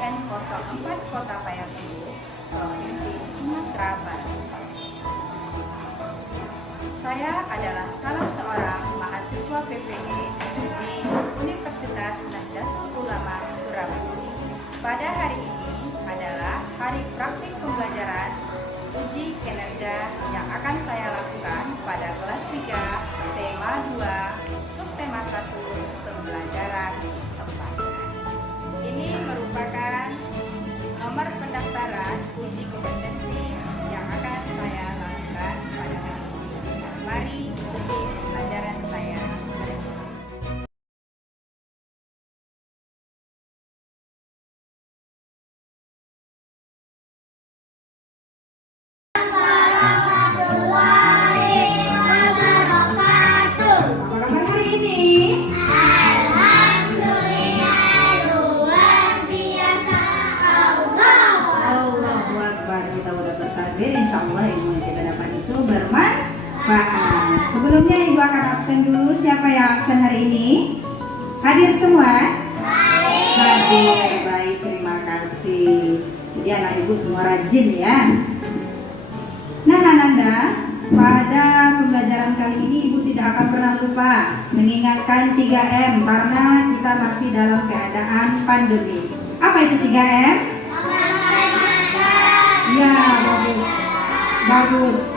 DN04 Kota Payakumbuh, Provinsi Sumatera Barat. Saya adalah salah seorang mahasiswa PPG di Universitas Nahdlatul Ulama Surabaya. Pada hari ini adalah hari praktik pembelajaran uji kinerja yang akan saya lakukan pada kelas 3, tema 2, subtema 1, pembelajaran tempat. Ini merupakan nomor pendaftaran uji kompetensi yang akan saya lakukan pada hari ini. Mari ikuti pembelajaran saya. Insyaallah ilmu yang kita dapat itu bermanfaat. Sebelumnya Ibu akan absen dulu. Siapa yang absen hari ini? Hadir semua? Hadir. Baik, terima kasih. Jadi anak Ibu semua rajin ya. Nah Ananda, pada pembelajaran kali ini Ibu tidak akan pernah lupa mengingatkan 3M karena kita masih dalam keadaan pandemi. Apa itu 3M? Ya, bagus.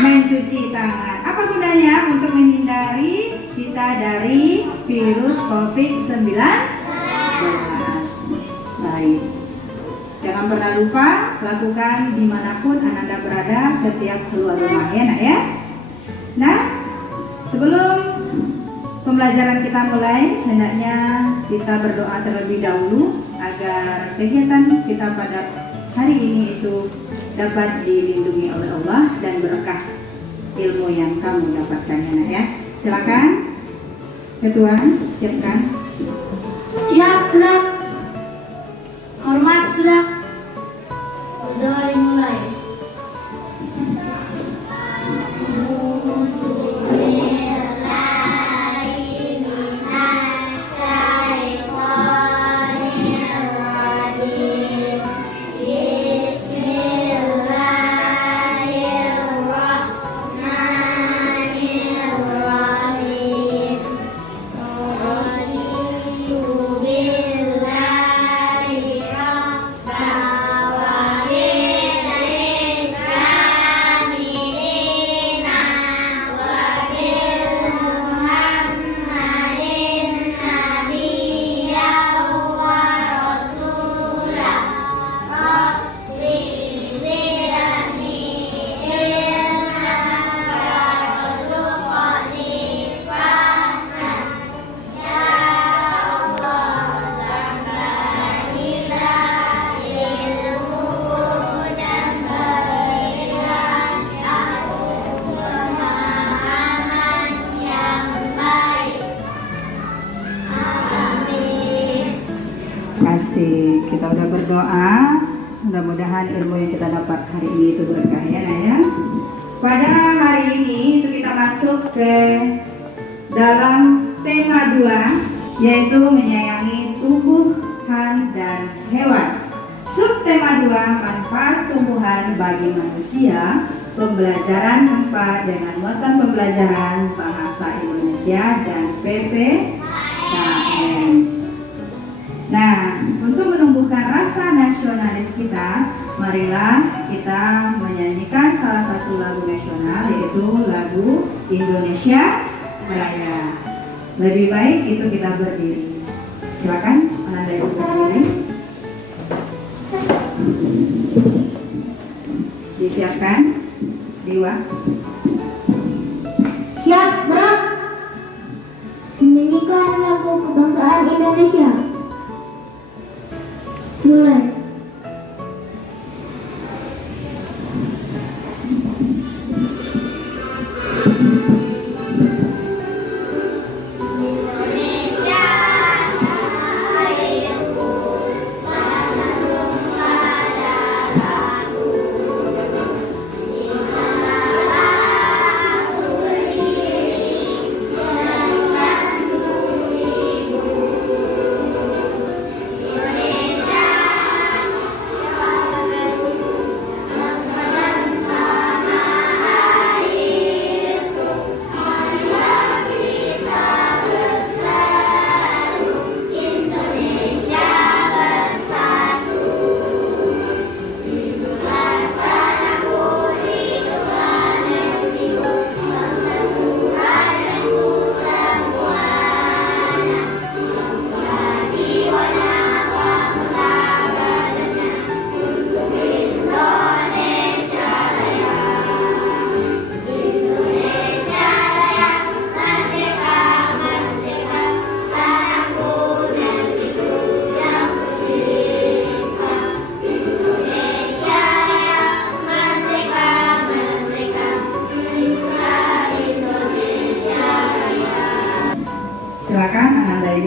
Mencuci tangan. Apa gunanya? Untuk menghindari kita dari virus COVID-19. Baik. Jangan pernah lupa lakukan dimanapun Ananda berada setiap keluar rumah ya nak ya. Nah, sebelum pembelajaran kita mulai, hendaknya kita berdoa terlebih dahulu agar kegiatan kita pada hari ini itu dapat dilindungi oleh Allah dan berkah ilmu yang kamu dapatkan ya nak ya. Silakan Ketua, siapkan. Siap gerak. Hormat gerak. Dari mulai. Asik, kita udah berdoa. Mudah-mudahan ilmu yang kita dapat hari ini itu berkah ya Naya. Pada hari ini itu kita masuk ke dalam tema 2, yaitu menyayangi tumbuhan dan hewan. Subtema 2, manfaat tumbuhan bagi manusia. Pembelajaran 4 dengan muatan pembelajaran bahasa Indonesia dan PPKN. Nah, untuk menumbuhkan rasa nasionalis kita, marilah kita menyanyikan salah satu lagu nasional, yaitu lagu Indonesia Raya. Lebih baik itu kita berdiri. Silakan, Ananda Ibu berdiri. Disiapkan, Dewa. Siap gerak. Menyanyikan lagu kebangsaan Indonesia. Mulai.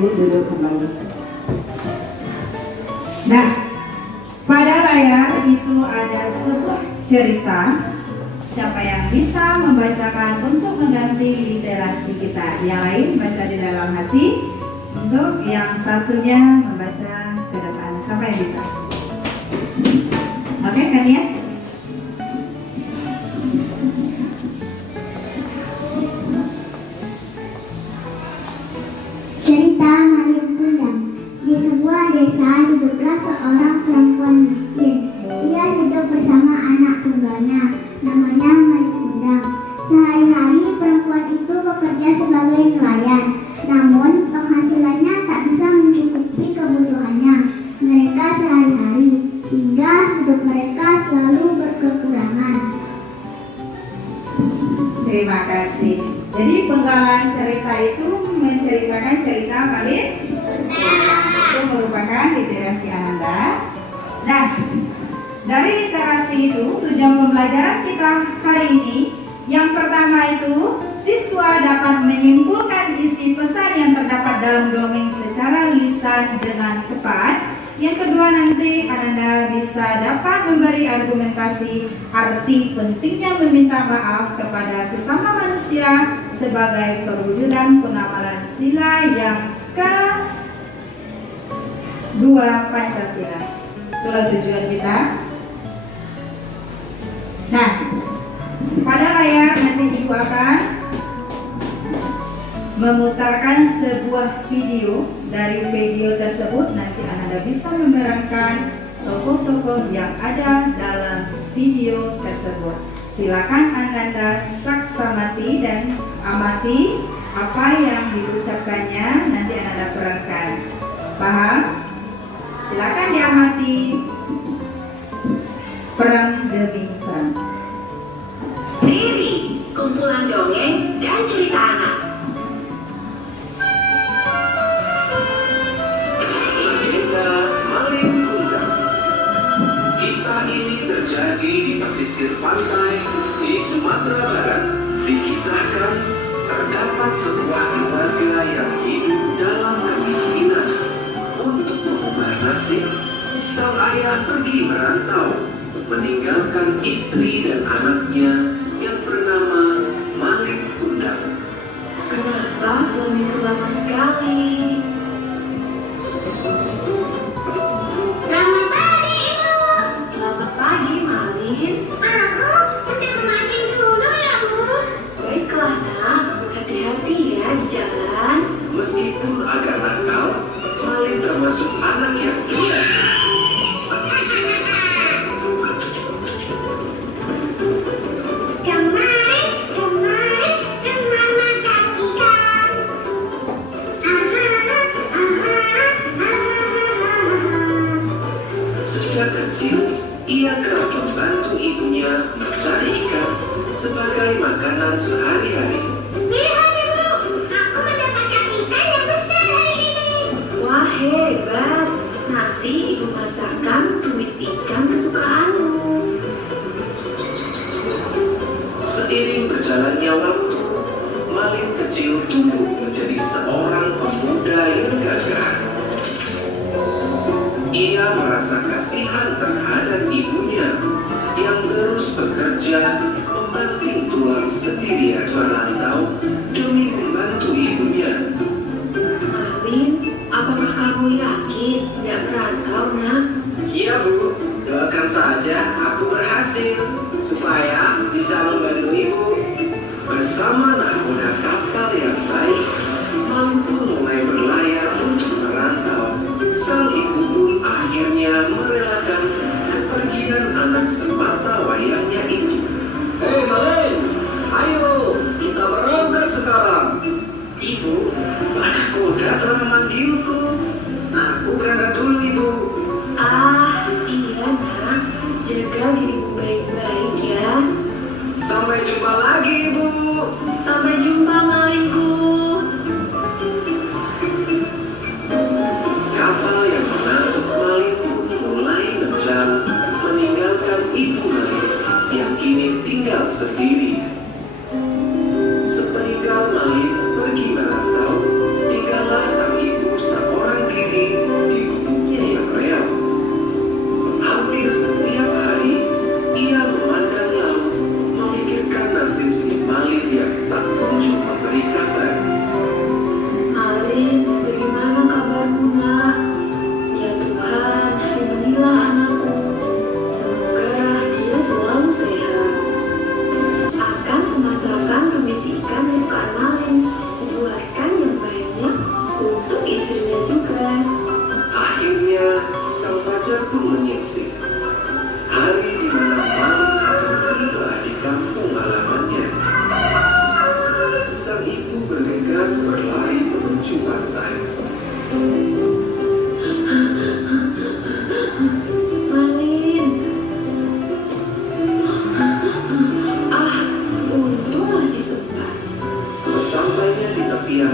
Ibu duduk kembali. Nah, pada layar itu ada sebuah cerita. Siapa yang bisa membacakan untuk mengganti literasi kita? Yang lain baca di dalam hati, untuk yang satunya membaca ke depan. Siapa yang bisa? Oke, kan ya? Cerita Malin Kundang. Di sebuah desa hiduplah seorang perempuan miskin. Ia hidup bersama anak tunggalnya, namanya Malin Kundang. Sehari-hari perempuan itu bekerja sebagai nelayan, namun penghasilannya tak bisa mencukupi kebutuhannya mereka sehari-hari, hingga hidup mereka selalu berkekurangan. Terima kasih. Jadi penggalan cerita itu menceritakan cerita Malin itu merupakan literasi Ananda. Nah, dari literasi itu tujuan pembelajaran kita hari ini, yang pertama itu siswa dapat menyimpulkan isi pesan yang terdapat dalam dongeng secara lisan dengan tepat. Yang kedua, nanti Ananda bisa dapat memberi argumentasi arti pentingnya meminta maaf kepada sesama manusia sebagai perwujudan pengamalan sila yang kedua Pancasila. Itulah tujuan kita. Nah, pada layar nanti Ibu akan memutarkan sebuah video. Dari video tersebut nanti Anda bisa memerankan tokoh-tokoh yang ada dalam video tersebut. Silakan Anda saksamati dan amati apa yang diucapkannya, nanti Anda perankan. Paham? Silakan diamati peran demi peran. Riri, kumpulan dongeng dan cerita anak. Kisah ini terjadi di pesisir pantai di Sumatera Barat. Dikisahkan terdapat sebuah keluarga yang hidup dalam kemiskinan. Untuk mengubah nasib, sang ayah pergi merantau, meninggalkan istri dan anaknya yang bernama Malin Kundang. Kenapa suamiku lama sekali? Selamat pagi, Ibu. Selamat pagi, Malin. Aku hendak memancing dulu ya, Bu. Baiklah, nak. Hati-hati ya di jalan. Meskipun agak nakal, Malin termasuk anak yang liar. Kemari makan ikan. Sejak kecil, ia kerap membantu ibunya mencari ikan sebagai makanan sehari-hari. Lihat, Ibu, aku mendapatkan ikan yang besar hari ini. Wah, hebat. Nanti ibu masakan tumis ikan kesukaanmu. Seiring berjalannya waktu, Malin kecil tumbuh menjadi seorang pemuda yang gagah. Ia merasa kasihan terhadap ibunya yang terus bekerja membanting tulang sendirian merantau demi membantu ibunya. Malin, apakah kamu yakin tidak merantau, nak? Iya, Bu, doakan saja aku berhasil supaya bisa membantu ibu. Bersama nahkoda kapal yang baik, Malin pun mulai berlayar untuk merantau. Sang ibu pun akhirnya merelakan kepergian anak semata wayangnya itu. Hei Malin, ayo kita berangkat sekarang. Ibu, nahkoda telah memanggilku. Aku berangkat dulu, Ibu. Ah, iya, nak. Jaga dirimu baik-baik ya. Sampai jumpa lagi, Ibu. Sampai jumpa, Malinku. Kapal yang mengangkut Malin pun mulai menjauh, meninggalkan ibu Malin yang kini tinggal sendiri. Sepeninggal Malin pergi merantau, tinggallah sang ibu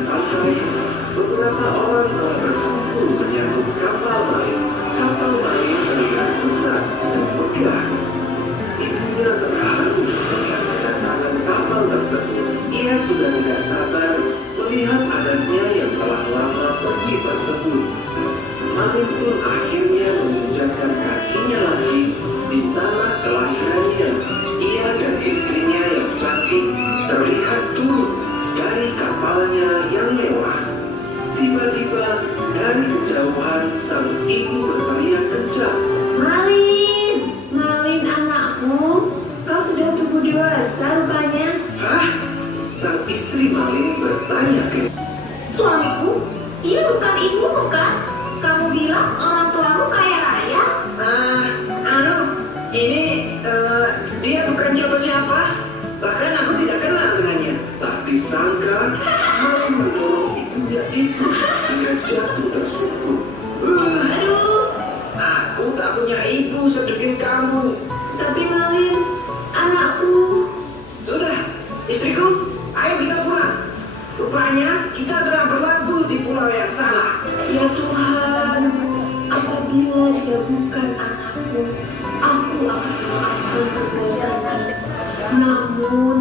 pantai, beberapa orang telah berkumpul menyambut kapal Malin. Kapal Malin terlihat besar dan megah. Ibunya terharu melihat kedatangan kapal tersebut. Ia sudah tidak sabar melihat anaknya yang telah lama pergi tersebut. Malin pun akhirnya menginjakkan kakinya lagi di tanah kelahirannya. Ia dan istrinya yang cantik terlihat turun dari kapalnya yang mewah. Tiba-tiba dari kejauhan sang ibu berteriak kencang. Malin, Malin anakku, kau sudah tumbuh dewasa rupanya. Hah? Sang istri Malin bertanya ke Suamiku, dia bukan ibumu kan? Kamu bilang orang tuamu kaya raya? Dia bukan siapa-siapa. Bahkan aku tidak kenal dengannya. Tak disangka, Malin mendorong ibunya itu hingga jatuh tersungkur. Aduh, Aku tak punya ibu sedikit kamu. tapi Malin, anakku. Sudah, istriku, ayo kita pulang. Rupanya kita telah berlabuh di pulau yang salah. Ya Tuhan, apabila dia bukan anakku, aku akan memaafkan perbuatannya. Namun,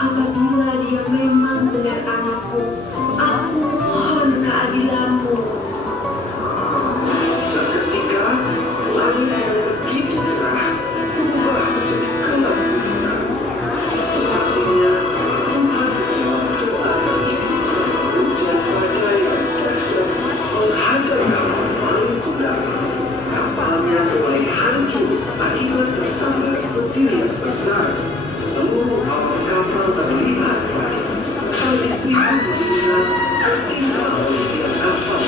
apabila dia memang benar anakku, aku mohon keadilanmu. Seketika, langit yang begitu cerah berubah menjadi gelap gulita. Sepertinya Tuhan menjawab doa sang ibu. Hujan badai yang dahsyat menghadapkan Malin Kundang. Kapalnya mulai hancur akibat tersambar petir yang besar. Seluruh awak kapal terlihat panik. Sang istri pun melihat tertimpa oleh tiang kapal.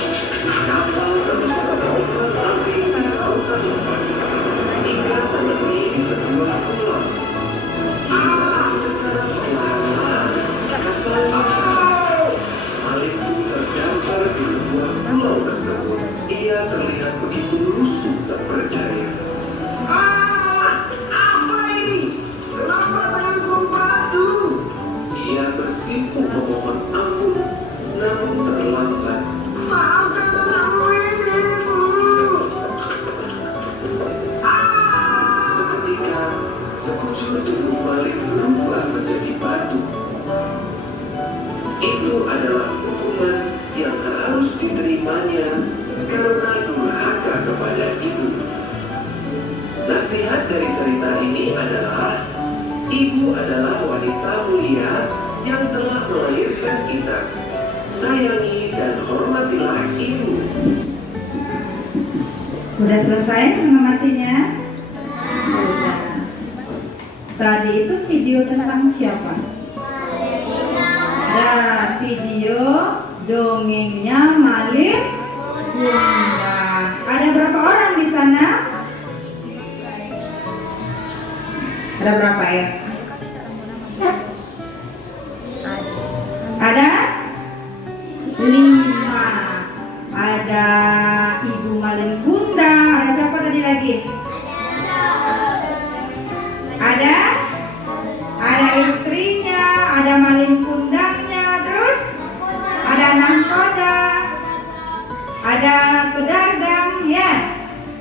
Kapal terus berombak ambing di lautan lepas hingga menepi di sebuah pulau. Secara perlahan-lahan kapal Malin pun terdampar di sebuah pulau tersebut. Ia terlihat begitu lusuh tak berdaya. Apa ini? Kenapa tanganku batu? Ia bersimpuh memohon ampun, namun terlambat. Maafkan anakku ini, Bu. Seketika, sekujur tubuh Malin berubah menjadi batu. Itu adalah hukuman yang harus diterimanya karena durhaka kepada ibu. Nasihat dari cerita ini adalah, ibu adalah wanita mulia yang telah melahirkan kita. Sayangi dan hormatilah ibu. Sudah selesai mengamatinya? Sudah. Tadi itu video tentang siapa? Ya, video dongengnya Malin Kundang. Ada berapa orang di sana? Ada berapa ya? Ada 5. Ada Ibu Malin Kundang. Ada siapa tadi lagi? Ada istrinya, ada Malin Kundangnya, terus ada nahkoda, ada pedagang, ya.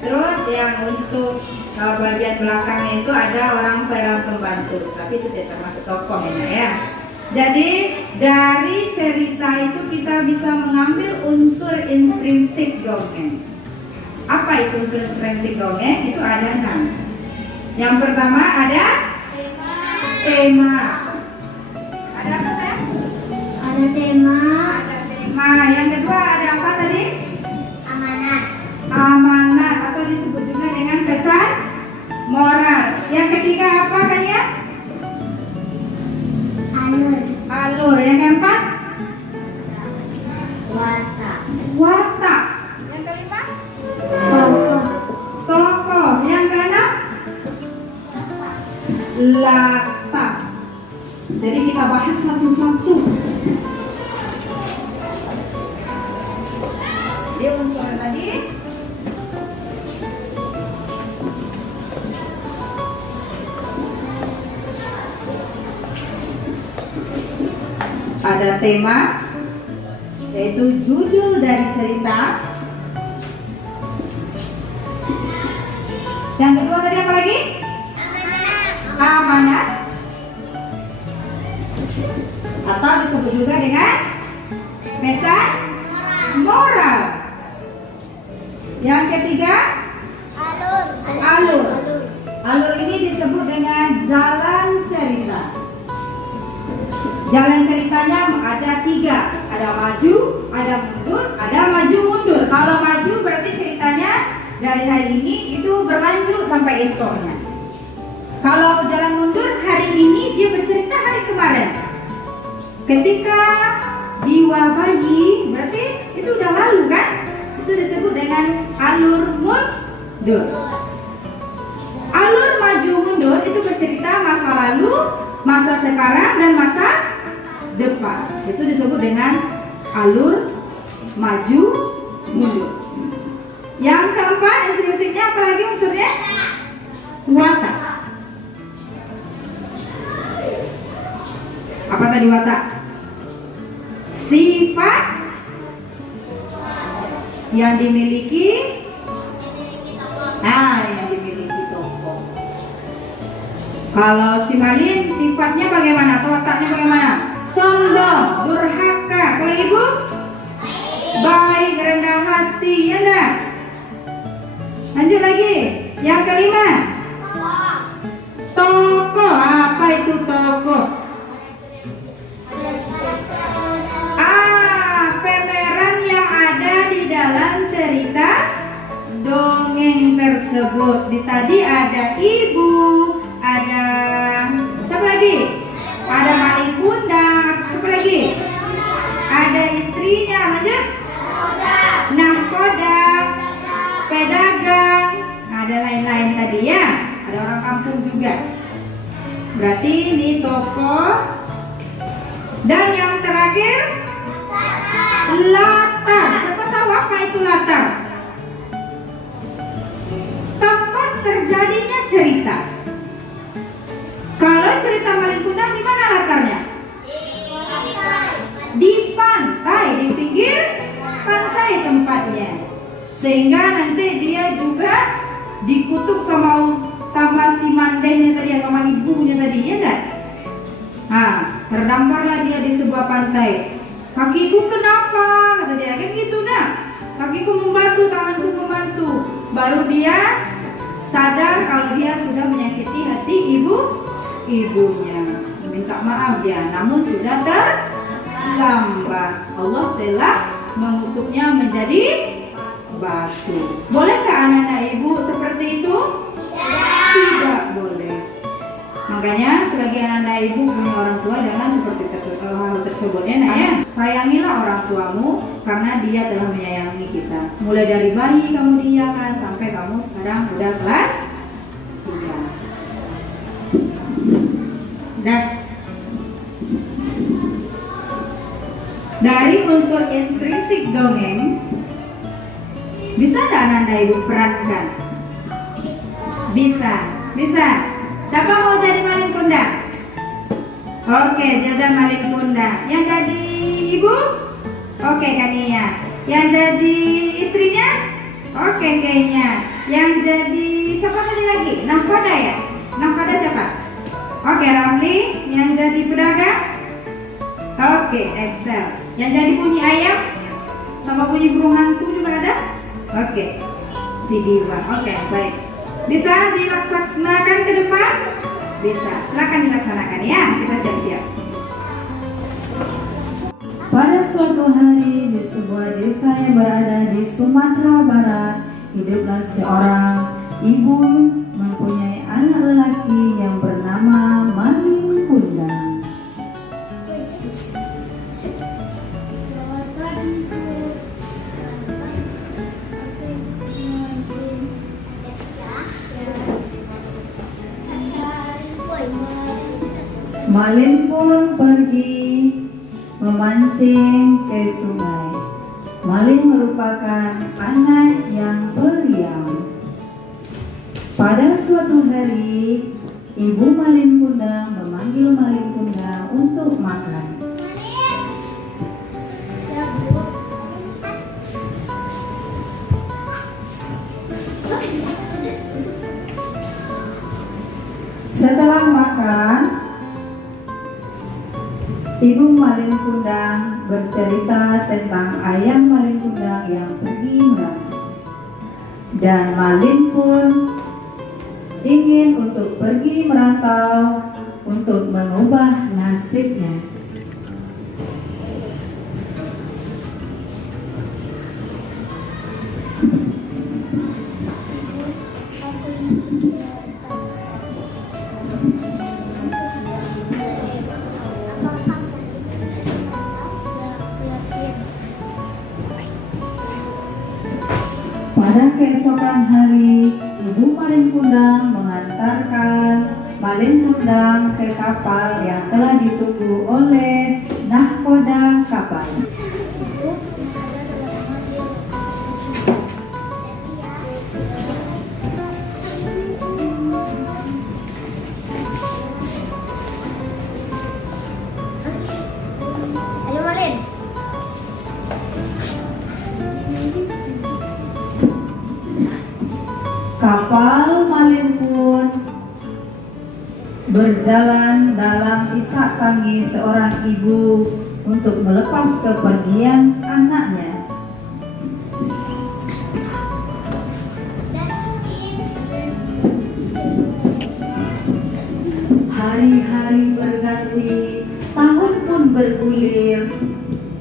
Terus yang untuk bagian belakangnya itu ada orang pembantu, tapi itu tidak termasuk tokoh ya. Jadi dari cerita itu kita bisa mengambil unsur intrinsik dongeng. Apa itu unsur intrinsik dongeng? Itu ada 6. Yang pertama ada tema. Ada apa sayang? Ada tema, Ada tema. Yang kedua ada apa tadi? amanat, Amanat atau disebut juga dengan pesan moral. Yang ketiga apa kan ya? alur, Alur. Yang keempat watak, watak. Yang kelima tokoh, tokoh. Yang keenam latar. Jadi kita bahas satu-satu. Dia unsurnya tadi ada tema, yaitu judul dari cerita. Yang kedua tadi apa lagi? Amanat. Atau disebut juga dengan pesan moral. Yang ketiga, alur. Alur ini disebut dengan jalan cerita. Jalan ceritanya ada 3, ada maju, ada mundur, ada maju mundur. Kalau maju berarti ceritanya dari hari ini itu berlanjut sampai esoknya. Kalau jalan mundur, hari ini dia bercerita hari kemarin. Ketika diwabahi, berarti itu udah lalu kan? Itu disebut dengan alur mundur. Alur maju mundur itu bercerita masa lalu, masa sekarang, dan masa depan. Itu disebut dengan alur maju mundur. Yang keempat, instruksinya apalagi unsurnya? Watak. Apa tadi watak? Sifat yang dimiliki, yang dimiliki tokoh. Kalau si Malin sifatnya bagaimana? Atau wataknya bagaimana? Sombong, durhaka. Kalau ibu? Baik, rendah hati, ya enggak? Lanjut lagi. Yang kelima, tokoh. Apa itu tokoh? Pemeran yang ada di dalam cerita dongeng tersebut. Tadi ada ibu, ada siapa lagi? Ada Malin Bunda. Siapa lagi? Ada istrinya, lanjut. Nahkoda, pedagang, ada lain-lain tadi ya. Ada orang kampung juga. Berarti ini tokoh. Dan yang terakhir, latar. Siapa tahu apa itu latar? Tempat terjadinya cerita. Kalau cerita Malin Kundang di mana latarnya? Di pantai, di pinggir pantai tempatnya. Sehingga nanti dia juga dikutuk sama si mandehnya tadi, sama ibunya tadi, ya enggak? Terdamparlah dia di sebuah pantai. Kakiku kenapa? Kata dia, kan gitu nak. Kakiku membantu, tanganku membantu. Baru dia sadar kalau dia sudah menyakiti hati ibunya. Minta maaf ya, namun sudah terlambat. Allah telah mengutuknya menjadi batu. Bolehkah anak-anak ibu seperti itu? Tidak boleh. Makanya selagi anak-anak ibu punya orang tua, jangan seperti hal tersebut ya nak ya. Sayangilah orang tuamu karena dia telah menyayangi kita. Mulai dari bayi kamu diakan sampai kamu sekarang udah kelas 3. Dan dari unsur intrinsik dongeng, bisa nggak anak-anak ibu perankan? Bisa. Siapa mau jadi Malin Kundang? Oke, jadi Malin Kundang. Yang jadi ibu? Oke, Kania. Yang jadi istrinya? Oke, kayaknya. Yang jadi siapa tadi lagi? Nahkoda ya? Nahkoda siapa? Oke, Ramli. Yang jadi pedagang? Oke, Excel. Yang jadi bunyi ayam? Sama bunyi burung hantu juga ada? Oke, si Diva. Oke, baik. Bisa dilaksanakan ke depan? Bisa. Silakan dilaksanakan ya. Kita siap-siap. Pada suatu hari di sebuah desa yang berada di Sumatera Barat, hiduplah seorang ibu mempunyai anak lelaki yang bernama Malin Kundang. Malin pun pergi memancing ke sungai. Malin merupakan anak yang periang. Pada suatu hari, ibu Malin Kundang memanggil Malin Kundang untuk makan. Ya, Bu. Kundang bercerita tentang ayam Malin Kundang yang pergi merantau. Dan Malin pun ingin untuk pergi merantau untuk mengubah nasibnya. Pada keesokan hari, Ibu Malin Kundang mengantarkan Malin Kundang ke kapal yang telah ditunggu oleh nahkoda kapal. Ayo Malin. Kapal Malin pun berjalan dalam isak tangis seorang ibu untuk melepas kepergian anaknya. Hari-hari berganti, tahun pun bergulir.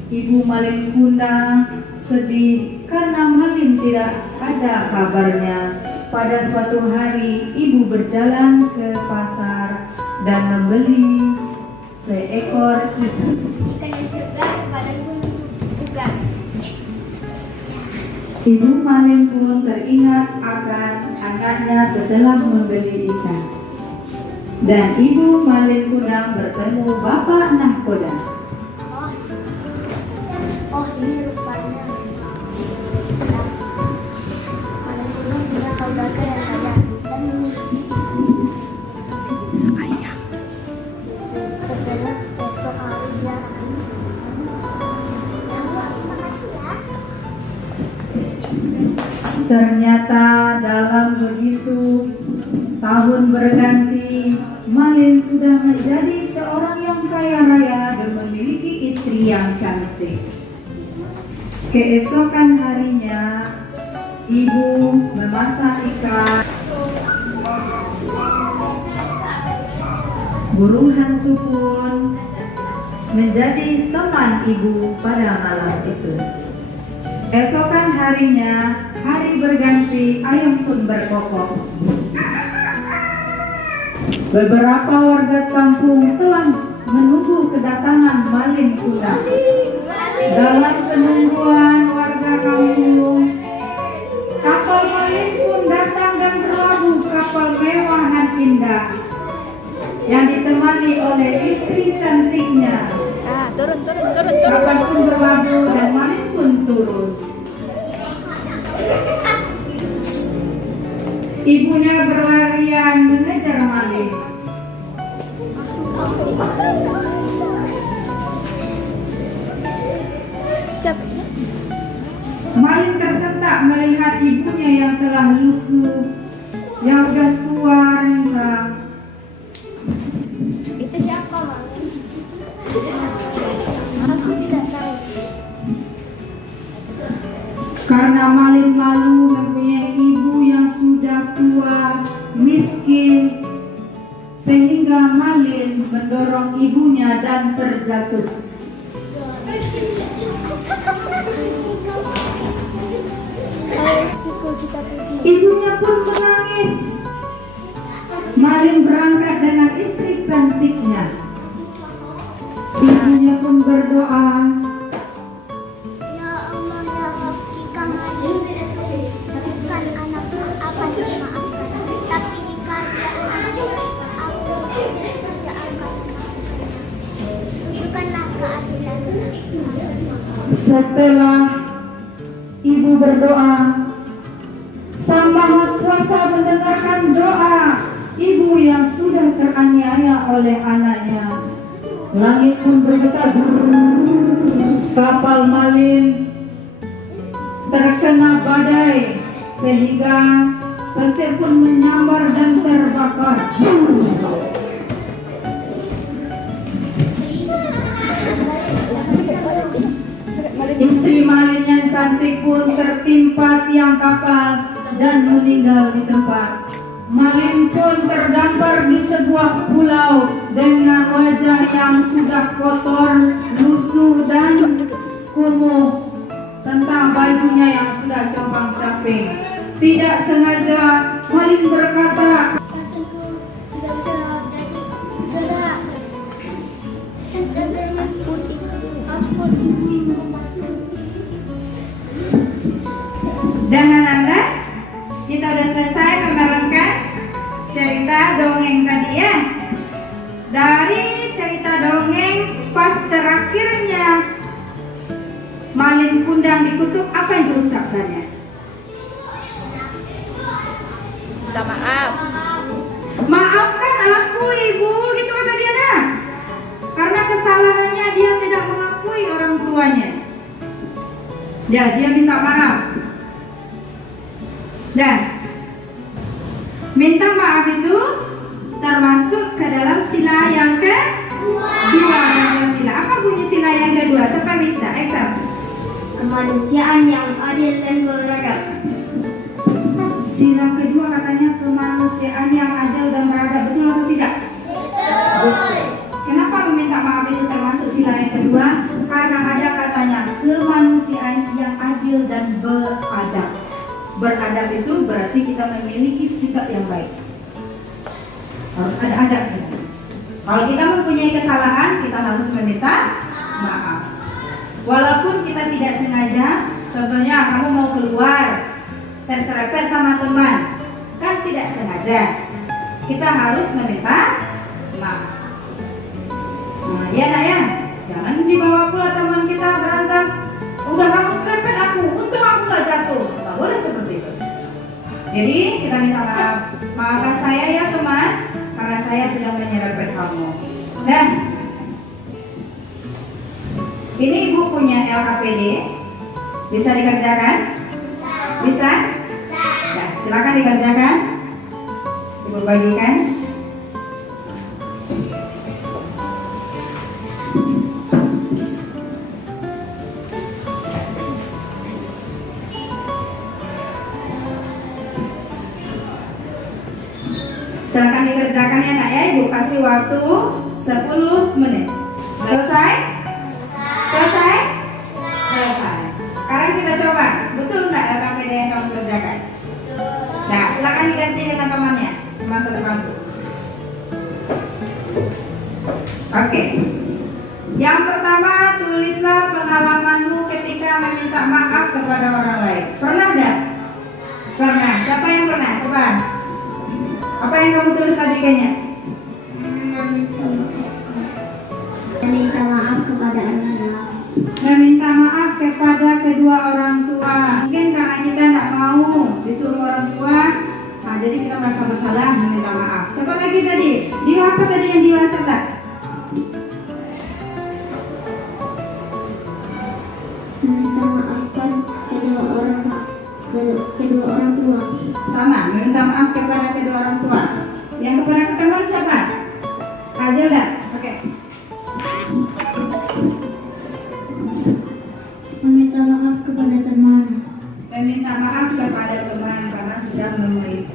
Ibu Malin Kundang sedih karena Malin tidak ada kabarnya. Pada suatu hari, ibu berjalan ke pasar dan membeli seekor ikan. Ikan yang segar, badan pun bugar. Ibu Malin pun teringat akan anaknya setelah membeli ikan. Dan Ibu Malin Kundang bertemu Bapak Nahkoda. Oh ini rupanya. Malin Kundang punya saudagar yang kaya dan setelah besok hari dia akan. Ternyata dalam begitu tahun berganti, Malin sudah menjadi seorang yang kaya raya dan memiliki istri yang cantik. Keesokan harinya, ibu memasak ikan. Burung hantu pun menjadi teman ibu pada malam itu. Keesokan harinya, hari berganti, ayam pun berkokok. Beberapa warga kampung telah menunggu kedatangan Malin Kundang. Dalam penungguan warga kampung, kapal Malin pun datang dan berlabuh, kapal mewahan indah yang ditemani oleh istri cantiknya. Kapal pun berlabuh dan Malin pun turun. Ibunya berlarian mengejar Malin. Malin tersentak melihat ibunya yang telah lusuh, yang sudah tua renta. Itu siapa Malin? Aku tidak tahu. Karena Malin malu mempunyai ibu yang sudah tua, miskin, sehingga Malin mendorong ibunya dan terjatuh. Ibunya pun menangis. Malin berangkat dengan istri cantiknya. Ibunya pun berdoa, Ya Allah, ya Rabb, jika Malin bukan anakku akan dimaafkan, tapi jika dia anakku, aku tidak akan memaafkannya. Tunjukkanlah keadilan. setelah ibu berdoa, Sang Maha Kuasa mendengarkan doa ibu yang sudah teraniaya oleh anaknya. Langit pun bergetar. Kapal Malin terkena badai sehingga petir pun menyambar dan terbakar. Istri Malin yang cantik pun tertimpa tiang kapal dan meninggal di tempat. Malin pun terdampar di sebuah pulau dengan wajah yang sudah kotor, lusuh dan kumuh, serta bajunya yang sudah compang-camping. Tidak sengaja Malin berkata, tidak bisa gerak. dan anak-anak, kita udah selesai memerankan cerita dongeng tadi ya. Dari cerita dongeng pas terakhirnya Malin Kundang dikutuk, apa yang diucapkannya? Minta maaf. Maafkan aku ibu, gitu kata dia dah. Karena kesalahannya dia tidak mengakui orang tuanya. Dia minta maaf. Dan minta maaf itu termasuk ke dalam sila yang kedua. Sila apa bunyi sila yang kedua? Siapa bisa? Eksam. Kemanusiaan yang adil dan beradab. Sila kedua katanya kemanusiaan yang adil dan beradab. Betul atau tidak? Betul. Kenapa meminta maaf itu termasuk sila yang kedua? Karena ada katanya kemanusiaan yang adil dan beradab. Beradab itu berarti kita memiliki sikap yang baik. Harus ada adabnya. Kalau kita mempunyai kesalahan, kita harus meminta maaf. Walaupun kita tidak sengaja, contohnya kamu mau keluar, terserempet sama teman, kan tidak sengaja. Kita harus meminta maaf. Nah, ya nak ya, jangan dibawa pula teman kita berantem. Udah kamu serempet aku, untung aku gak jatuh. Gak boleh seperti itu. Jadi kita minta maaf. Maafkan saya ya teman, karena saya sudah menyerempet kamu. Dan ini ibu punya LKPD, bisa dikerjakan? Bisa? Ya, silakan dikerjakan. Ibu bagikan. Silakan dikerjakan ya nak ya, ibu kasih waktu 10 menit. Selesai? Selesai? Selesai. Sekarang kita coba, betul nggak LKPD yang kamu kerjakan? Nah, silakan diganti dengan temannya, teman satu bangku. Oke. Yang pertama, tulislah pengalamanmu ketika meminta maaf kepada orang lain. Pernah nggak? Pernah. Siapa yang pernah? Coba. Apa yang kamu tulis tadi kayaknya? Meminta maaf kepada anak. Meminta maaf kepada kedua orang tua. Mungkin karena kita tidak mau disuruh orang tua, nah jadi kita merasa bersalah meminta maaf. Siapa lagi tadi? Dia apa tadi yang dia catat? Meminta maafkan kedua orang tua. Sama, meminta maaf kepada kedua orang tua. Yang kepada teman siapa? Azilda. Oke. Meminta maaf kepada teman. Meminta maaf kepada teman karena sudah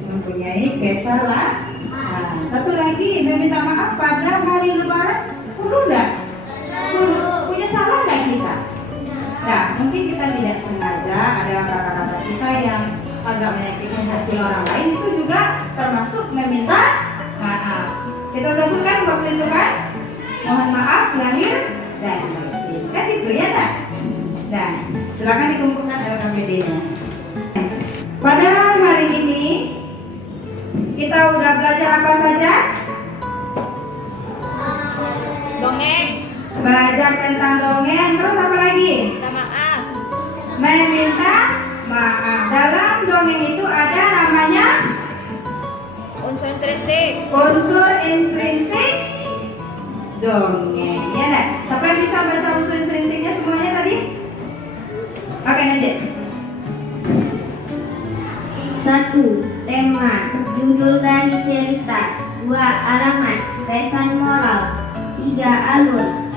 mempunyai kesalahan. Nah, satu lagi, meminta maaf pada hari Lebaran. Perlu enggak? Punya salah enggak kita? Nah, mungkin kita tidak sengaja ada kata-kata kita yang agak menyakitkan hati orang lain, itu juga termasuk meminta maaf. Kita sebutkan waktu itu kan, mohon maaf lahir dan batin. Kan itu ya tak? Dan silakan dikumpulkan LKPD-nya. Pada hari ini kita udah belajar apa saja? Dongeng. Belajar tentang dongeng, terus apa lagi? Minta maaf. Meminta maaf. Dalam dongeng itu ada namanya Unsur intrinsik. unsur intrinsik dongeng. Ya enggak? Siapa yang bisa baca unsur intrinsiknya semuanya tadi? Oke, Najib. 1. Tema, judul dari cerita. 2. Alamat, pesan moral. 3. Alur,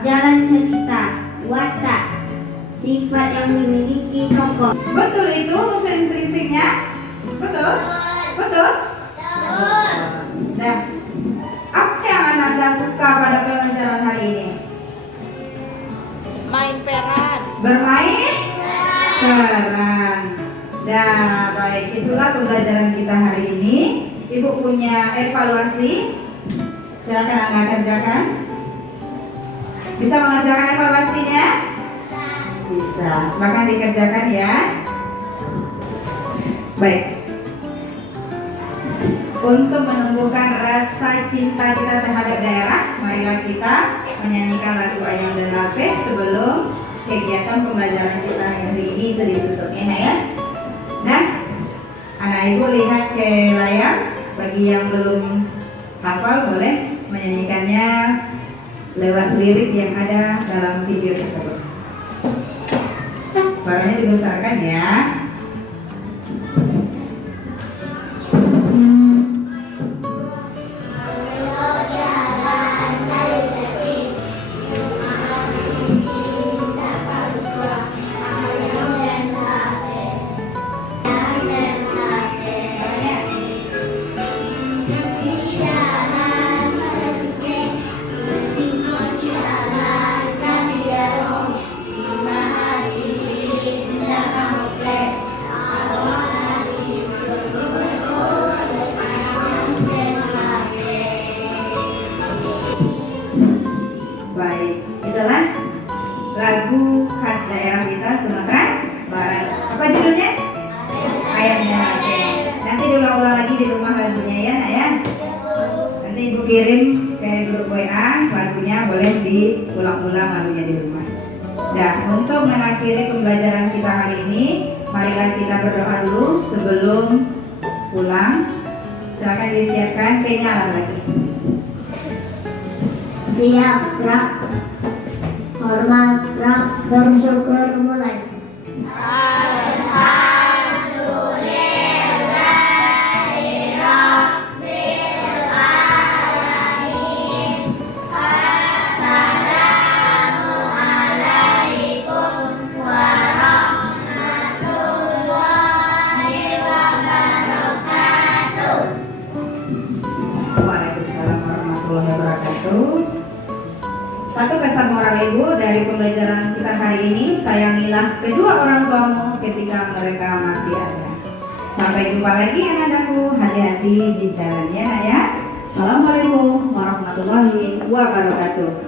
jalan cerita. Watak, sifat yang dimiliki tokoh. Betul itu unsur intrinsipnya? Betul? Betul? Nah, apa yang Ananda suka pada pelajaran hari ini? Main peran. Bermain peran. Nah, baik, itulah pembelajaran kita hari ini. Ibu punya evaluasi. Silakan Anda kerjakan. Bisa mengerjakan evaluasinya? Bisa. Silakan dikerjakan ya. Baik. Untuk menumbuhkan rasa cinta kita terhadap daerah, marilah kita menyanyikan lagu Ayam dan Lape sebelum kegiatan pembelajaran kita hari ini itu ditutup ya. Nah, anak ibu lihat ke layar. Bagi yang belum hafal boleh menyanyikannya lewat lirik yang ada dalam video tersebut. Suaranya dibesarkan ya. Baik, itulah lagu khas daerah kita Sumatera Barat. Apa judulnya? Ayam dan Lape. Nanti diulang-ulang lagi di rumah lagunya ya, Nak ya. Nanti ibu kirim ke grup WA lagunya, boleh diulang-ulang lagunya di rumah. Nah, untuk mengakhiri pembelajaran kita hari ini, marilah kita berdoa dulu sebelum pulang. Silakan disiapkan kenyal lagi. Siap, gerak. Hormat, gerak. Bersyukur, mulai. Waalaikumsalam warahmatullahi wabarakatuh. Satu pesan moral ibu dari pembelajaran kita hari ini, sayangilah kedua orang tuamu ketika mereka masih ada. Sampai jumpa lagi anak-anakku, hati-hati di jalannya ya. Assalamualaikum warahmatullahi wabarakatuh.